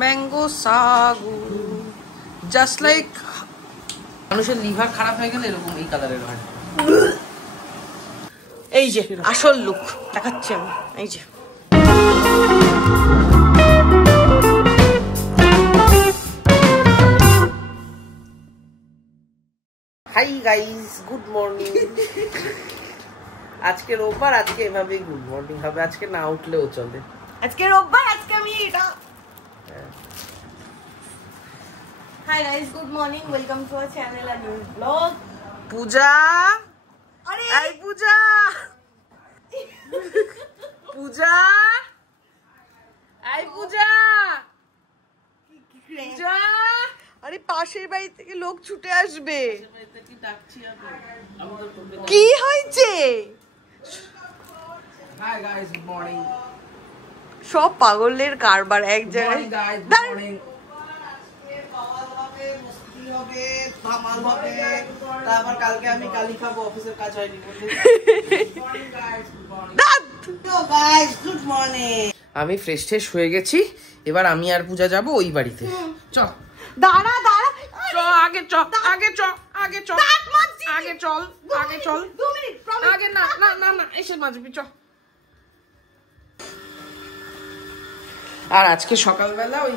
Mango সাগু just like মানুষের liver খারাপ হয়ে গেলে এরকম এই কালারের হয়। এই যে আসল লুক দেখাচ্ছি আমি, এই যে হাই গাইস, গুড মর্নিং। আজকে রোববার, আজকে এভাবেই গুড মর্নিং হবে, আজকে না উঠলেও চলে। আজকে রোববার, আজকে আমি এটা। Hi guys, good morning, welcome to our channel আর নিউ ব্লগ। পূজা, আরে এই পূজা, পূজা, এই পূজা, পূজা, আরে পাশের বাড়ি থেকে লোক ছুটে আসবে। কি হয়েছে? High guys, good morning. সব পাগলের কারবার এক জায়গায়। তারপর কালকে আমি কালি খাবো, অফিসের কাজ হয়নি। আমি ফ্রেশ ট্রেশ হয়ে গেছি, এবার আমি আর পূজা যাব ওই বাড়িতে। চল দাঁড়া দাঁড়া, চল আগে, চল আগে, চল আগে, চল আগে, চল আগে, চল আগে, না না না না এসে মাজবি, চল। আর আজকে সকালবেলা ওই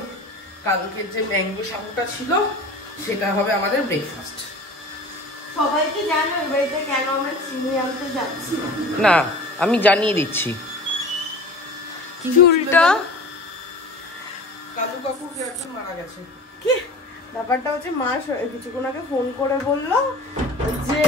কালকের যে ম্যাঙ্গো সাবুটা ছিল সেটা হবে আমাদের ব্রেকফাস্ট। সবাইকে জানো ওই বাড়িতে কেন আমরা চিনি আনতে যাচ্ছি না, আমি জানিয়ে দিচ্ছি। চুলটা কালু কাকুর একজন মারা গেছে। কি ব্যাপারটা হচ্ছে, মা কিছুক্ষণ আগে ফোন করে বললো যে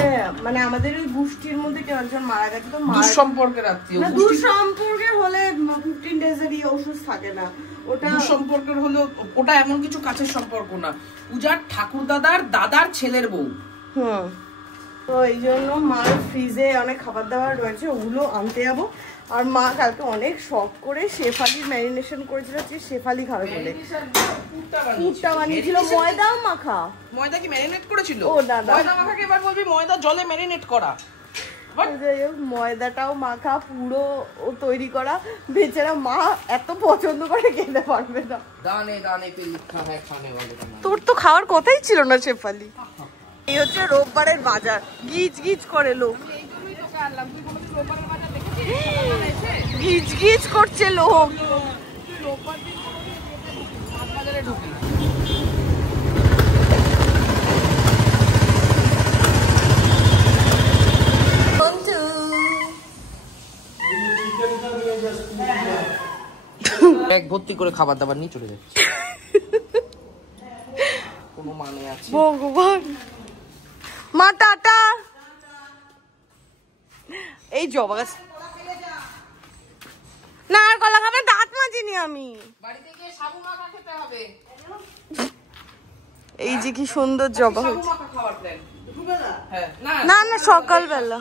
মানে আমাদের ওই গোষ্ঠীর মধ্যে কেউ একজন মারা গেছে। তো দুঃসম্পর্কের আত্মীয়, দুঃসম্পর্কের হলে 15 ডেজের ওষুধ থাকে না, ওটা দুঃসম্পর্কের হলো ওটা এমন কিছু কাছের সম্পর্ক না, পূজার ঠাকুর দাদার ছেলের বউ। তো এই জন্য মার ফ্রিজে অনেক খাবার দাবার রয়েছে, ওগুলো আনতে যাবো। আর মা কালকে অনেক শখ করে শেফালির ম্যারিনেশন করেছিল, যে শেফালি খাবে বলে পুরটা বানিয়েছিল। ময়দা মাখা, ময়দা কি ম্যারিনেট করেছিল? ও দাদা, ময়দা মাখাকে এবার বলবি ময়দা জলে ম্যারিনেট করা। ময়দাটাও মাখা পুরো ও তৈরি করা, বেচারা মা এত পছন্দ করে খেতে পারবে না। দানে দানে পে লিখা হ্যায় খানে ওয়ালে কা নাম। তোর তো খাওয়ার কথাই ছিল না শেফালি। এই হচ্ছে রোববারের বাজার, গিজ গিজ করে লোক, গিজ গিজ করছে লোক। ব্যাগ ভর্তি করে খাবার দাবার নিয়ে চলে যাচ্ছে, কোনো মানে আছে? ভগবান, মা টাটা। এই জবা গাছ না, আর কলা খাবে, দাঁত মাজিনি আমি। বাড়িতে গিয়ে সাবু মাখা খেতে হবে। এই যে কি সুন্দর জবা হয়েছে। সাবু মাখা খাওয়ার প্ল্যান। হ্যাঁ, না না সকালবেলা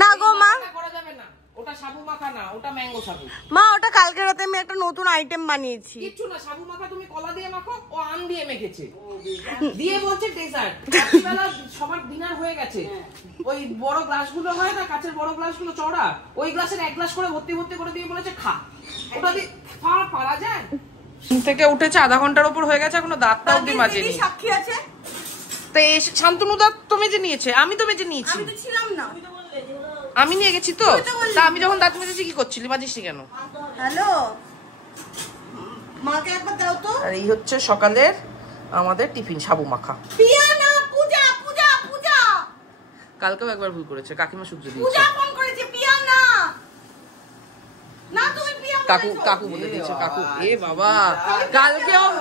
না গো মা, করা যাবে না, ওটা সাবু মাখা না, ওটা ম্যাঙ্গো সাবু। মা ওটা কালকে রাতে আমি একটা নতুন আইটেম বানিয়েছি। কিছু না, সাবু মাখা তুমি কলা দিয়ে মাখো, ও আম দিয়ে মেখেছে, দিয়ে বলছে ডেজার্ট। রাত্রিবেলা সবার ডিনার হয়ে গেছে, ওই বড় গ্লাসগুলো হয় না, কাচের বড় গ্লাসগুলো চওড়া, ওই গ্লাসের এক গ্লাস করে ভর্তি ভর্তি করে দিয়ে বলেছে খা। ওটা দিয়ে পারা যায়? থেকে উঠেছে আধা ঘন্টার উপর হয়ে গেছে, এখনো দাঁতটা অব্দি মাজেনি। সাক্ষী আছে তো শান্তনু দাঁত তো মেজে নিয়েছে, আমি তো মেজে নিয়েছি। আমি তো ছিলাম না, আমি নিয়ে গেছি তো। তা আমি যখন দাঁত মেজেছি কি করছিলি, মাজিসনি কেন? হ্যালো, মাকে একবার দাও তো। আর এই হচ্ছে সকালের আমাদের টিফিন, সাবু মাখা। পিয়ানা পূজা পূজা পূজা, কালকেও একবার ভুল করেছে, কাকিমা সূর্য দিয়েছে। পূজা ফোন করেছে পিয়ানা, না তুমি পিয়ানা কাকু বলে দিয়েছে, কাকু। এ বাবা,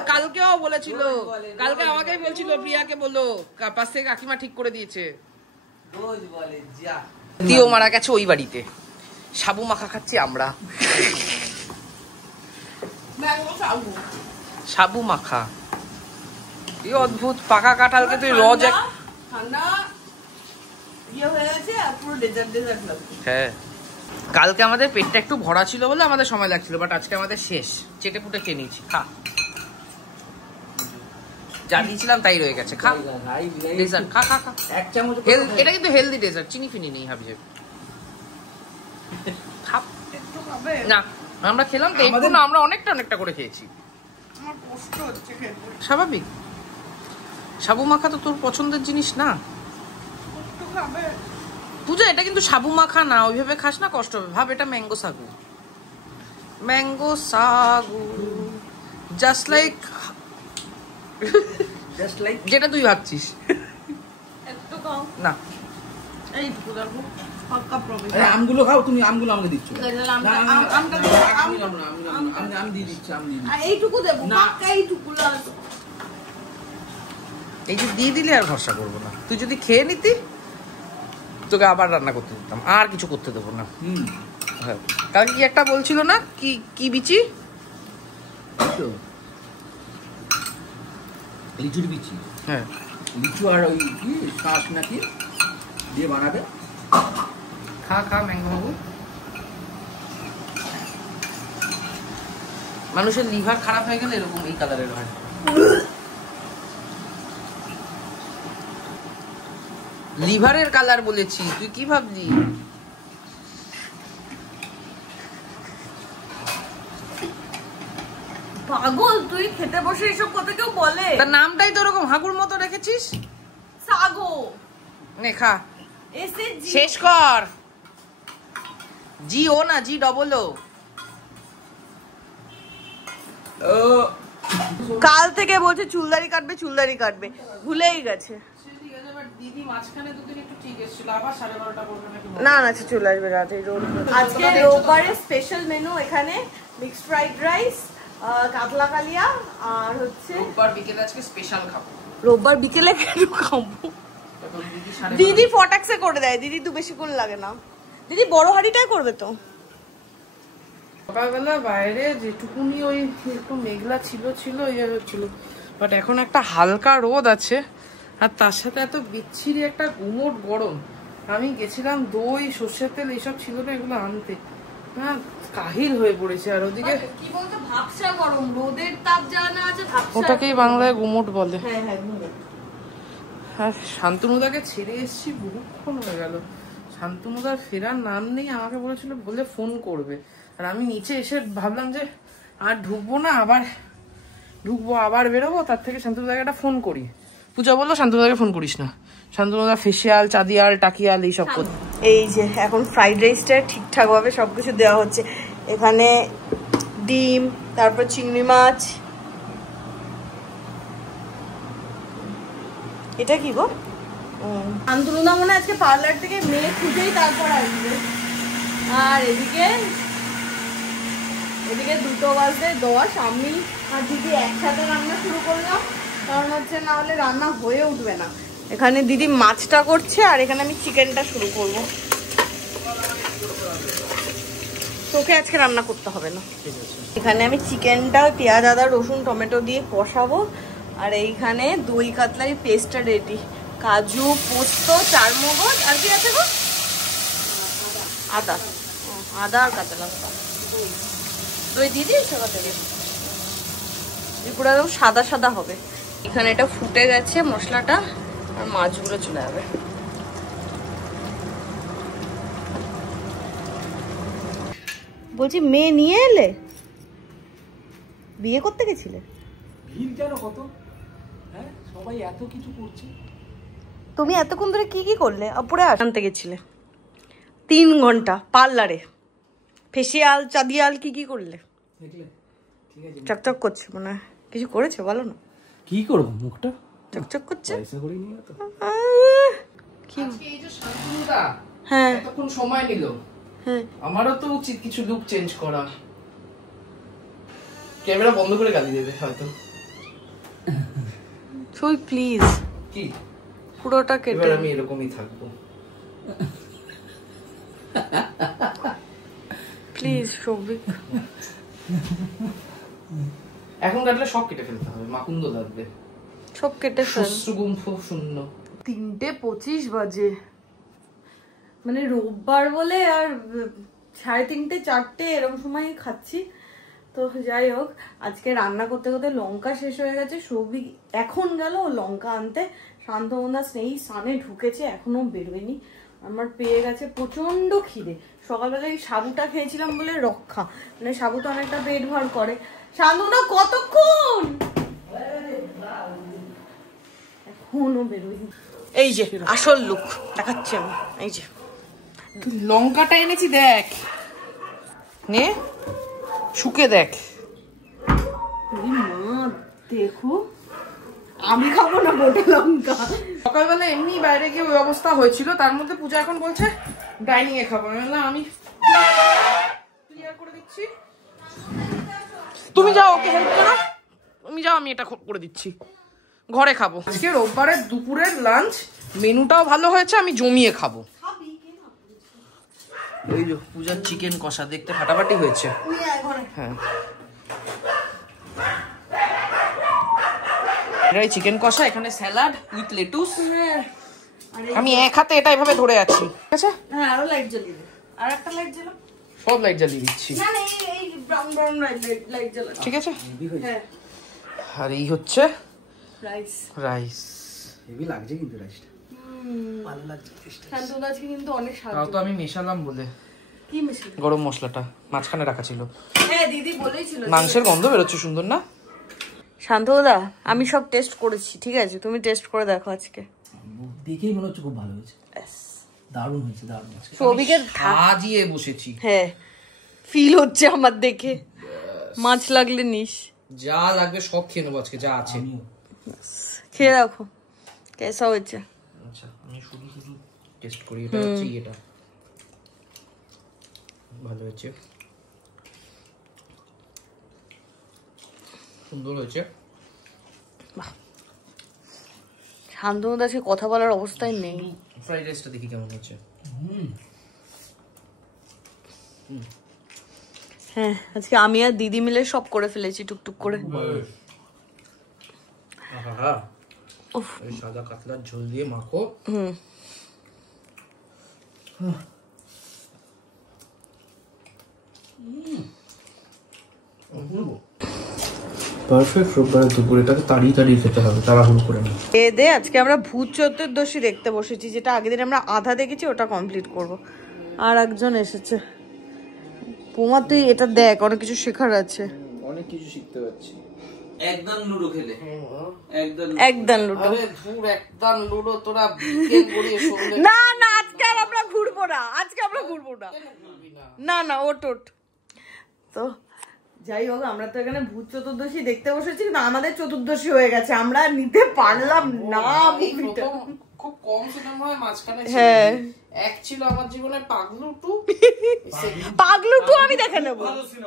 কালকেও বলেছিল, কালকে আমাকেই বলছিল প্রিয়াকে বলো, পাশ থেকে কাকিমা ঠিক করে দিয়েছে। রোজ বলে যা। তিও মারা গেছে ওই বাড়িতে, সাবু মাখা খাচ্ছি আমরা। সাবু মাখা, এই অদ্ভুত পাকা কাঁঠালকে তুই রজ এক ঠান্ডা ইয়ে হয়ে গেছে, আর পুরো ডেজার্ট ডেজার্ট লাগছে। হ্যাঁ, কালকে আমাদের পেটটা একটু ভরা ছিল বলে আমাদের সময় লাগছিল, বাট আজকে আমাদের শেষ, চেটে পুটে খেয়ে নিয়েছি। খা, যা দিয়েছিলাম তাই রয়ে গেছে। খা ডেজার্ট, খা খা খা, এক চামচ। এটা কিন্তু হেলদি ডেজার্ট, চিনি ফিনি নেই হাবি যাবে। খা না, আমরা খেলাম তো একটু না, আমরা অনেকটা করে খেয়েছি। আমার কষ্ট হচ্ছে খেতে। স্বাভাবিক, সাবু মাখা তো তোর পছন্দের জিনিস না। একটু খাবে পূজা, এটা কিন্তু সাবু মাখা না, ওইভাবে খাস না, কষ্ট হবে। ভাব এটা ম্যাঙ্গো সাগু, ম্যাঙ্গো সাগু, জাস্ট লাইক যেটা তুই ভাবছিস। একটু খাও না এইটুকু দেখো পাক্কা প্রবলেম। আরে আমগুলো খাও তুমি, আমগুলো আমাকে দিচ্ছ। আমটা আমি দিয়ে দিচ্ছি, আমি দিয়ে দিচ্ছি। আর এইটুকু দেবো পাক্কা, এইটুকু লাস্ট। এই যে দিয়ে দিলে আর ভরসা করবো না। তুই যদি খেয়ে নিতি তোকে আবার রান্না করতে দিতাম, আর কিছু করতে দেবো না। হ্যাঁ, কালকে কি একটা বলছিল না, কি কি বিচি? তো লিচুর বিচি, হ্যাঁ, লিচু আর ওই কি শাঁস নাকি দিয়ে বানাবে। খা খা ম্যাঙ্গো বাবু। মানুষের লিভার খারাপ হয়ে গেলে এরকম এই কালারের হয়। লিভারের কালার বলেছি, তুই কি ভাবলি? পাগল তুই, খেতে বসে এসব কথা কেউ বলে? তার নামটাই তো ওরকম হাগুর মতো রেখেছিস। সাগো নে খা, এসে শেষ কর। জি ও না, জি ডবল ও। কাল থেকে বলছে চুলদাড়ি কাটবে, চুলদাড়ি কাটবে, ভুলেই গেছে। দিদি মাঝখানে দুদিন একটু ঠিক এসেছিল, আবার 12:30 করবে নাকি? না না, চলে আসবে রাতে। আজকে রোববারের স্পেশাল মেনু এখানে মিক্সড ফ্রাইড রাইস, কাতলা কালিয়া, আর হচ্ছে রোববার বিকেলে আজকে স্পেশাল খাবো। রোববার বিকেলে কেন খাবো? দিদি ফটাক্সে করে দেয়, দিদি তো বেশি করে লাগে না। দিদি বড় হাঁড়িটাই করবে তো। সকালবেলা বাইরে যেটুকুনি ওই একটু মেঘলা ছিল ইয়ে হচ্ছিল, বাট এখন একটা হালকা রোদ আছে, আর তার সাথে এত বিচ্ছিরি একটা গুমোট গরম। আমি গেছিলাম দই, সর্ষের তেল এইসব ছিল না, এগুলো আনতে, হ্যাঁ কাহিল হয়ে পড়েছে। আর ওদিকে কি বলতো, ভাবসা গরম, রোদের তাপ জানা আছে, ভাবসা। ওটাকেই বাংলায় গুমোট বলে। হ্যাঁ হ্যাঁ, গুমোট। আর শান্তনুদাকে ছেড়ে এসেছি, বহুক্ষণ হয়ে গেল। শান্তনুদার ফেরার নাম নেই, আমাকে বলেছিল বলে ফোন করবে। আর আমি নিচে এসে ভাবলাম যে আর ঢুকবো না, আবার ঢুকবো আবার বেরোবো, তার থেকে শান্তনুদাকে একটা ফোন করি। পূজা বললো শান্তনুদাকে ফোন করিস না, শান্তনুদা ফেসিয়াল, চাঁদিয়াল, টাকিয়াল এইসব করতে। এই যে এখন ফ্রাইড রাইসটা ঠিকঠাক ভাবে সবকিছু দেওয়া হচ্ছে। এখানে ডিম, তারপর চিংড়ি মাছ। এটা কি গো? শান্তনুদা মনে আজকে পার্লার থেকে মেয়ে খুঁজেই তারপর আসবে। আর এদিকে 2 বাজতে 10, আমি আর দিদি একসাথে রান্না শুরু করলাম, কারণ হচ্ছে না হলে রান্না হয়ে উঠবে না। এখানে দিদি মাছটা করছে, আর এখানে আমি চিকেনটা শুরু করব। তোকে আজকে রান্না করতে হবে না। এখানে আমি চিকেনটা পেঁয়াজ, আদা, রসুন, টমেটো দিয়ে কষাবো। আর এইখানে দই কাতলার পেস্টটা রেডি, কাজু, পোস্ত, চারমগজ, আর কি আছে গো? আদা আর কাঁচা লঙ্কা। দই দিয়ে দিয়েছো কতটা? পুরো একদম সাদা সাদা হবে। এখানে এটা ফুটে গেছে মশলাটা, আর মাছগুলো চলে যাবে। বলছি মেয়ে নিয়ে এলে? বিয়ে করতে গেছিলে? ভিড় জানো কত, হ্যাঁ সবাই এত কিছু করছে। তুমি এতক্ষণ ধরে কি কি করলে? উপরে আনতে গেছিলে 3 ঘন্টা পার্লারে, ফেসিয়াল, চাঁদিয়াল, কি করলে? দেখলে ঠিক আছে, চকচক করছে মনে হয়। কিছু করেছে বলো না। কি করবো, মুখটা চকচক করছে। পয়সা করে নিয়ে তো। কি? এই যে শান্তনুদা হ্যাঁ এতক্ষণ সময় নিল, হ্যাঁ, আমারও তো উচিত কিছু লুক চেঞ্জ করা। ক্যামেরা বন্ধ করে গালি দেবে হয়তো। সই প্লিজ কি পুরোটা এবার কেটে। আমি এরকমই থাকবো প্লিজ সৌভিক। এখন কাটলে সব কেটে ফেলতে হবে, মাকুন্দ লাগবে, সব কেটে ফেল। গুম্ফ শূন্য। 3:25 বাজে, মানে রোববার বলে, আর 3:30, 4টে এরকম সময় খাচ্ছি। তো যাই হোক, আজকে রান্না করতে করতে লঙ্কা শেষ হয়ে গেছে। সৌভিক এখন গেল লঙ্কা আনতে। শান্তমন্দা স্নেহি সানে ঢুকেছে, এখনো বেরোয়নি। আমার পেয়ে গেছে প্রচন্ড খিদে। সকালবেলায় সাবুটা খেয়েছিলাম বলে রক্ষা, মানে সাবুটা অনেকটা পেট ভর করে। শান্তনুদা কতক্ষণ এখনো বেরোয়নি। এই যে আসল লুক দেখাচ্ছি আমি, এই যে লঙ্কাটা এনেছি দেখ, নে শুকে দেখ। মা দেখো, আমি খাবো না গোটা লঙ্কা। সকালবেলা এমনি বাইরে গিয়ে ওই অবস্থা হয়েছিল, তার মধ্যে পূজা এখন বলছে ডাইনিং এ খাবো। আমি ক্লিয়ার করে দিচ্ছি, তুমি যাও, ওকে হেল্প করো, তুমি যাও, আমি এটা করে দিচ্ছি, ঘরে খাবো। আজকে রোববারের দুপুরের লাঞ্চ মেনুটাও ভালো হয়েছে, আমি জমিয়ে খাবো। এই যে পূজার চিকেন কষা দেখতে ফাটাফাটি হয়েছে। হ্যাঁ, চিকেন কষা, এখানে স্যালাড উইথ লেটুস। আমি এক হাতে এটা এভাবে ধরে আছি, ঠিক আছে? হ্যাঁ, আরো লাইট জ্বালিয়ে দে, আর একটা লাইট জ্বালা, সব লাইট জ্বালিয়ে দিচ্ছি। না না, এই ব্রাউন ব্রাউন লাইট জ্বালা, ঠিক আছে? হ্যাঁ। আর এই হচ্ছে রাইস, রাইস। হেভি লাগছে কিন্তু রাইসটা, ভালো লাগছে। শান্তনুদা আজকে কিন্তু অনেক তাও সাহায্য। তো আমি মেশালাম বলে, কি মিশিয়ে? গরম মশলাটা মাঝখানে রাখা ছিল। হ্যাঁ, দিদি বলেছিল মাংসের গন্ধ বেরোচ্ছে সুন্দর না? শান্তনুদা আমি সব টেস্ট করেছি, ঠিক আছে? তুমি টেস্ট করে দেখো আজকে। দেখেই মনে হচ্ছে খুব ভালো হয়েছে, দারুণ হয়েছে, দারুণ হয়েছে। সবিকের সাজিয়ে বসেছি। হ্যাঁ, ফিল হচ্ছে আমার দেখে। মাছ লাগলে নিস, যা লাগবে সব খেয়ে নেবো আজকে, যা আছে। খেয়ে দেখো কেসা হয়েছে। আচ্ছা, আমি শুধু শুধু টেস্ট করি। এটা হচ্ছে এটা ভালো হয়েছে, সুন্দর হয়েছে। শান্তনুদা আজকে কথা বলার অবস্থায় নেই। ফ্রাইড রাইসটা দেখি কেমন হচ্ছে। হ্যাঁ, আজকে আমি আর দিদি মিলে সব করে ফেলেছি টুকটুক করে। আহা, এই সাদা কাতলার ঝোল দিয়ে মাখো। পারফেক্ট রোববারের দুপুরে, এটাকে তাড়িয়ে তাড়িয়ে খেতে হবে, তাড়াহুড়ো করে না। দে আজকে আমরা ভূত চতুর্দশী দেখতে বসেছি, যেটা আগের দিন আমরা আধা দেখেছি, ওটা কমপ্লিট করব। আর একজন এসেছে। পোমা তুই এটা দেখ, অনেক কিছু শেখার আছে। অনেক কিছু শিখতে পাচ্ছি। একদম লুডো খেলে, একদম লুডো। আরে ধুর, একদম লুডো তোরা বিকেল গড়িয়ে সন্ধ্যে। না না, আজকে আর আমরা ঘুরবো না, আজকে আমরা ঘুরবো না। না না, ওট। তো যাই হোক, আমরা তো এখানে ভূত চতুর্দশী দেখতে বসেছি, কিন্তু আমাদের চতুর্দশী হয়ে গেছে, আমরা নিতে পারলাম না মুভিটা। খুব কম সিনেমা হয় মাঝখানে। হ্যাঁ, এক ছিল আমার জীবনে পাগলু 2। পাগলু 2 আমি দেখে নেব,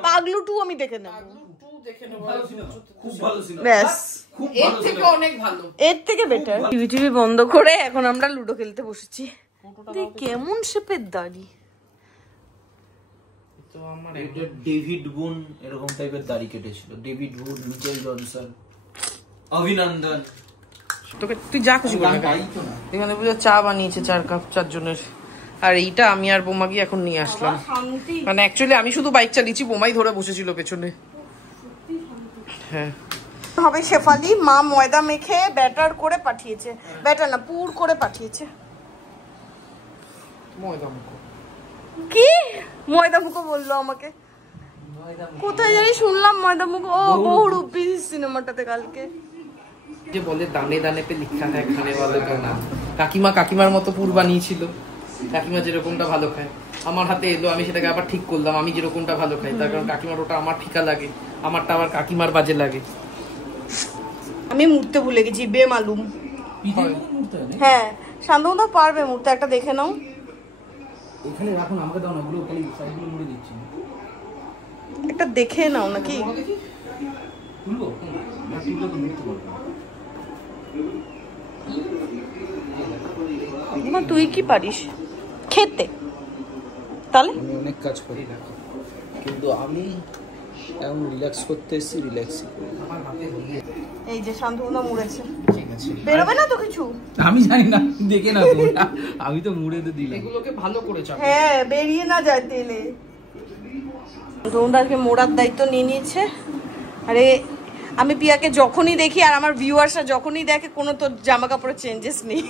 পাগলু 2 আমি দেখে নেব, দেখে নেব, খুব ভালো সিনেমা, ব্যাস। এর থেকে অনেক ভালো, এর থেকে বেটার। টিভি বন্ধ করে এখন আমরা লুডো খেলতে বসেছি। কেমন শেপের দাড়ি, তো আমার এটা ডেভিড বুন এরকম টাইপের দাড়ি কেটেছিল। ডেভিড বুন, মিচেল জনসন, অভিনন্দন। তোকে তুই যা খুশি করবি। এখানে পুরো চা বানিয়েছে 4 কাপ 4 জনের। আর এইটা আমি আর বোমা গিয়ে এখন নিয়ে আসলাম। মানে অ্যাকচুয়ালি আমি শুধু বাইক চালিয়েছি, বোমাই ধরে বসেছিল পেছনে। হ্যাঁ, হবে শেফালি। মা ময়দা মেখে ব্যাটার করে পাঠিয়েছে, ব্যাটার না পুর করে পাঠিয়েছে। ময়দা মুখো কি ময়দা মুখো বললো আমাকে? কোথায় জানি শুনলাম ময়দা মুখো। ও বহুরূপী সিনেমাটাতে কালকে যে বলে দানে দানে পে লিখা হয় খানে वाले का नाम। কাকিমার মতো পুর বানিয়েছিল। কাকিমা যেরকমটা ভালো খায় আমার হাতে এলো, আমি সেটাকে আবার ঠিক করলাম আমি যেরকমটা ভালো খাই, তার কারণ কাকিমার ওটা আমার ফিকা লাগে, আমারটা আবার কাকিমার বাজে লাগে। আমি মুড়তে ভুলে গেছি, বেমালুম। হ্যাঁ, শান্তনুদা পারবে মুড়তে, একটা দেখে নাও। এখানে রাখুন, আমাকে দাও না, ওগুলো খালি সাইডগুলো মুড়ে দিচ্ছি। একটা দেখে নাও নাকি? খুলবো না, তুললে তো মুড়তে পারবো না। তুই কি পারিস খেতে? তাহলে আমি অনেক কাজ করি না, কিন্তু আমি এখন রিল্যাক্স করতে এসেছি, রিল্যাক্সই করি। এই যে শান্তনুদা মুড়েছে, ঠিক আছে, বেরোবে না তো কিছু? আমি জানি না, দেখে না তো, আমি তো মুড়ে তো দিলাম। এগুলোকে ভালো করে চাপ। হ্যাঁ, বেরিয়ে না যায় তেলে। শান্তনুদাকে মোড়ার দায়িত্ব নিয়ে নিয়েছে। আরে আমি পিয়াকে যখনই দেখি আর আমার ভিউয়ার্সরা যখনই দেখে, কোনো তো জামা কাপড়ের চেঞ্জেস নেই।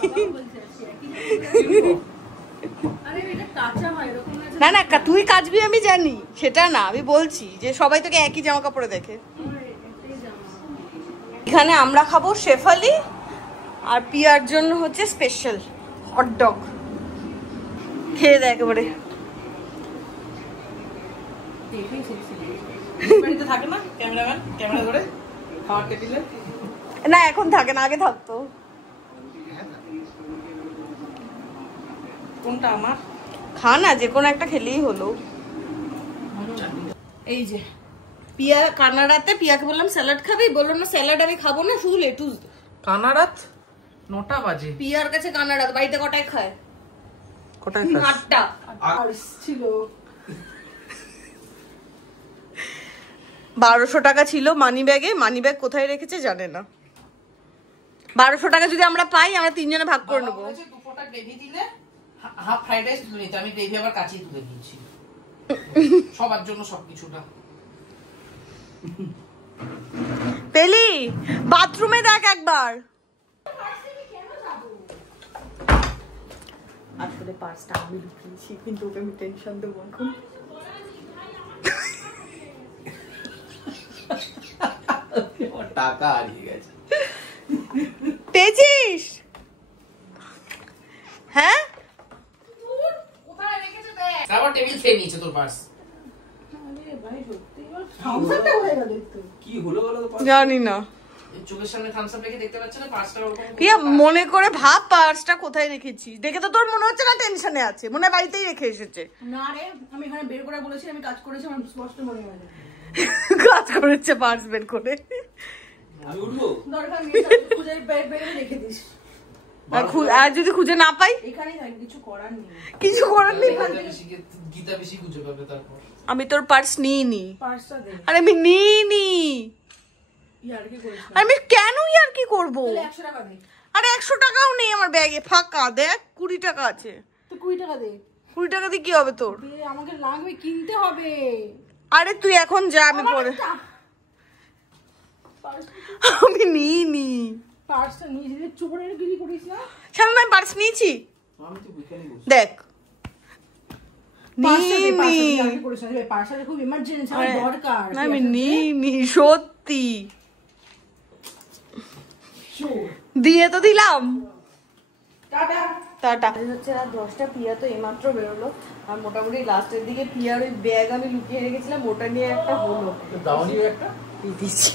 না না তুই কাচবি আমি জানি, সেটা না, আমি বলছি যে সবাই তোকে একই জামা কাপড়ে দেখে। এখানে আমরা খাবো শেফালি, আর পিয়ার জন্য হচ্ছে স্পেশাল হটডগ। খেয়ে দেয় একেবারে। থাকে না ক্যামেরাম্যান, ক্যামেরা ধরে খাওয়ার টেবিলে? না এখন থাকে না, আগে থাকতো। কোনটা আমার? খা না, যে কোনো একটা খেলেই হলো। এই যে পিয়া কানাডাতে, পিয়াকে বললাম স্যালাড খাবি, বললো না স্যালাড আমি খাবো না, শুধু লেটুস। কানাডাত 9টা বাজে। পিয়ার কাছে কানাডা, বাড়িতে কটায় খায়? কোথায় খাস? 8টা ছিল। 1200 টাকা ছিল মানি ব্যাগে, মানি ব্যাগ কোথায় রেখেছে জানে না। 1200 টাকা যদি আমরা পাই, আমরা 3 জনে ভাগ করে নেবো। দুপুরটা গ্রেভি দিলে হাফ ফ্রাইড রাইস তুলে নিতে, আমি গ্রেভি আবার কাচিয়ে তুলে দিয়েছি সবার জন্য সবকিছুটা। পেলি বাথরুমে দেখ একবার। আসলে পার্সটা আমি লুকিয়েছি, কিন্তু ওকে আমি টেনশন দেবো এখন। টাকা হারিয়ে গেছে। পেয়েছিস? হ্যাঁ আবার টেবিল খেয়ে নিয়েছে তোর পার্স। কি হলো বলো তো? জানি না, চোখের সামনে থামস আপ রেখে দেখতে পাচ্ছে না পার্সটা ওরকম। পিয়া মনে করে ভাব পার্সটা কোথায় রেখেছি। দেখে তো তোর মনে হচ্ছে না টেনশনে আছে, মনে হয় বাড়িতেই রেখে এসেছে। না রে, আমি এখানে বের করে বলেছি আমি কাজ করেছি, আমার স্পষ্ট মনে হয়। কাজ করেছে পার্স বের করে। আমি উঠবো? দরকার নেই, খুঁজে বের রেখে দিস। আর যদি খুঁজে না পাই? এখানেই থাক, কিছু করার নেই। কিছু করার নেই। গীতা বেশি খুঁজে পাবে তারপর। আমি তোর পার্স নিইনি। পার্সটা দে। আরে আমি নিইনি। ইয়ার কি করিস? আমি কেন ইয়ার কি করবো? তাহলে 100 টাকা দে। আরে 100 টাকাও নেই আমার ব্যাগে, ফাঁকা। দেখ 20 টাকা আছে। তুই 20 টাকা দে। 20 টাকা দিয়ে কি হবে তোর? দে, আমাকে লাগবে, কিনতে হবে। আরে তুই এখন যা, আমি পরে। আমি নিইনি। পার্সটা নিয়ে যদি চুপ করে গিরি করিস না। সামনে আমি পার্স নিয়েছি, আমি তো বিকেলে বসে। দেখ পার্সটা দে, নিইনি। ইয়ার কি করিস না রে, পার্সটা খুব ইমার্জেন্সি, আমার দরকার। না আমি নিইনি, সত্যি দিয়ে তো দিলাম। টাটা। টাটা। হচ্ছে রাত 10টা, পিয়া তো এইমাত্র বেরোলো। আর মোটামুটি লাস্টের দিকে পিয়ার ওই ব্যাগ আমি লুকিয়ে রেখেছিলাম, ওটা নিয়ে একটা হলো। দাওনি একটা দিচ্ছি।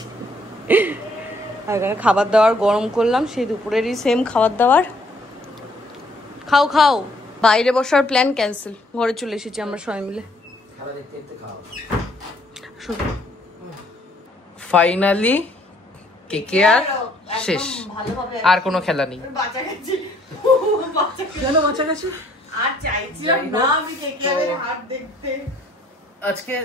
আর এখানে খাবার দাবার গরম করলাম, সেই দুপুরেরই সেম খাবার দাবার। খাও খাও। বাইরে বসার প্ল্যান ক্যান্সেল, ঘরে চলে এসেছি আমরা সবাই মিলে। খেলা দেখতে দেখতে খাও। ফাইনালি কেকেআর শেষ, আর কোনো খেলা নেই। বাঁচা গেছি। কেন বাঁচা গেছে? আর চাইছিলাম না আমি কেকেআরের হাত দেখতে। আজকে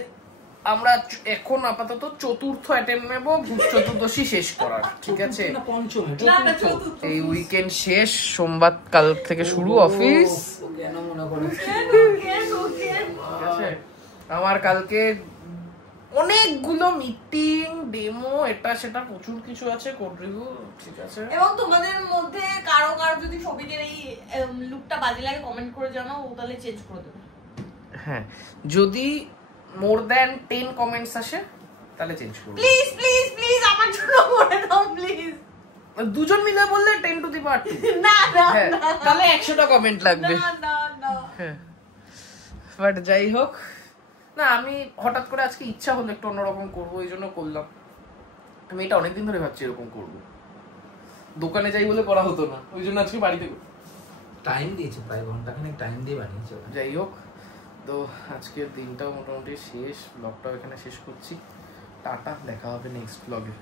আমরা এখন আপাতত চতুর্থ অ্যাটেম্প নেব ভূত চতুর্দশী শেষ করার, ঠিক আছে? না, পঞ্চম। না না চতুর্থ। এই উইকেন্ড শেষ, সোমবার কাল থেকে শুরু অফিস, কেন মনে করে? ঠিক আছে? আমার কালকে অনেকগুলো মিটিং, ডেমো, এটা সেটা প্রচুর কিছু আছে, কোড রিভিউ, ঠিক আছে? এবং তোমাদের মধ্যে কারো কারো যদি সবিকের এই লুকটা বাজে লাগে কমেন্ট করে জানাও, ও তাহলে চেঞ্জ করে দেবে। হ্যাঁ, যদি মোর দ্যান 10 কমেন্টস আসে তাহলে চেঞ্জ করব। প্লিজ প্লিজ প্লিজ আমার জন্য করে দাও প্লিজ। দুজন মিলে বললে 10 টু দি পাওয়ার 2। না না হ্যাঁ, তাহলে 100টা কমেন্ট লাগবে। না না না। হ্যাঁ, বাট যাই হোক, না আমি হঠাৎ করে আজকে ইচ্ছা হলো একটু অন্যরকম করবো, এই জন্য করলাম। আমি এটা অনেকদিন ধরে ভাবছি এরকম করবো, দোকানে যাই বলে করা হতো না, ওই জন্য আজকে বাড়িতে টাইম দিয়েছে, প্রায় ঘন্টাখানেক টাইম দিয়ে বানিয়েছে। যাই হোক, তো আজকের দিনটাও মোটামুটি শেষ, ব্লগটাও এখানে শেষ করছি। টাটা, দেখা হবে নেক্সট ব্লগে।